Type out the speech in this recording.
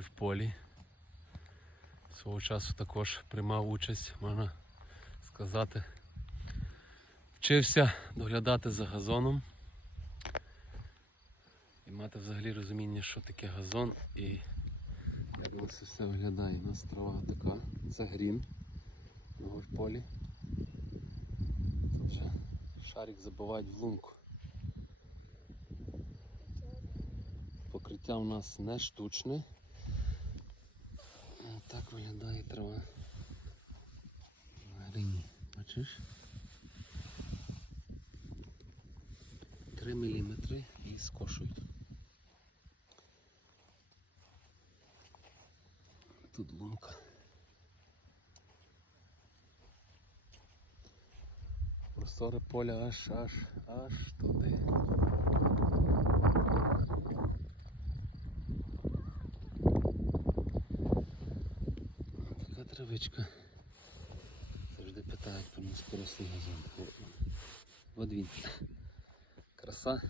гольфполі. Свого часу також приймав участь, можна сказати. Вчився доглядати за газоном і мати взагалі розуміння, що таке газон і як у нас це все виглядає. У нас трава така, це грін на гольфполі. Тут вже шарик забивають в лунку. Покриття у нас не штучне. Так виглядає трава. На грині. Бачиш? 3 мм і скошують. Тут лунка. Просторе поля аж аж аж туди. Така травичка. Завжди питають про нескорослий газон. От він. Краса.